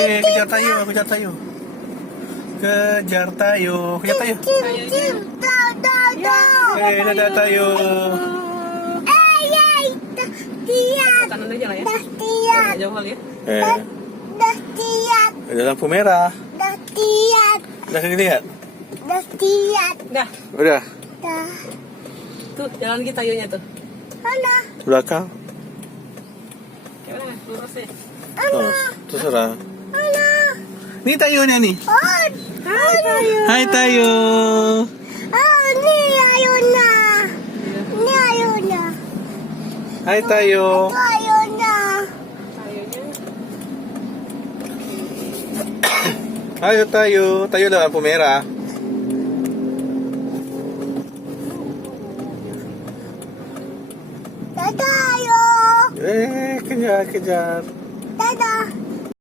Kejar tayo, kejar tayo. Kejar tayo, kejar tayo. Dadah tayo. Kanan aja lah ya. Jangan jauh kali ya. Ada lampu merah. Udah lihat? Dah. Udah. Tuh, jalan kita yonya tuh. Belakang. Gimana? Lurus ya. Oh, terserah. Ini tayonya nih. Hai tayo. Hai tayo. Ayonya. Ayo tayo. Tayo udah lampu merah. Kejar, kejar. Dadah.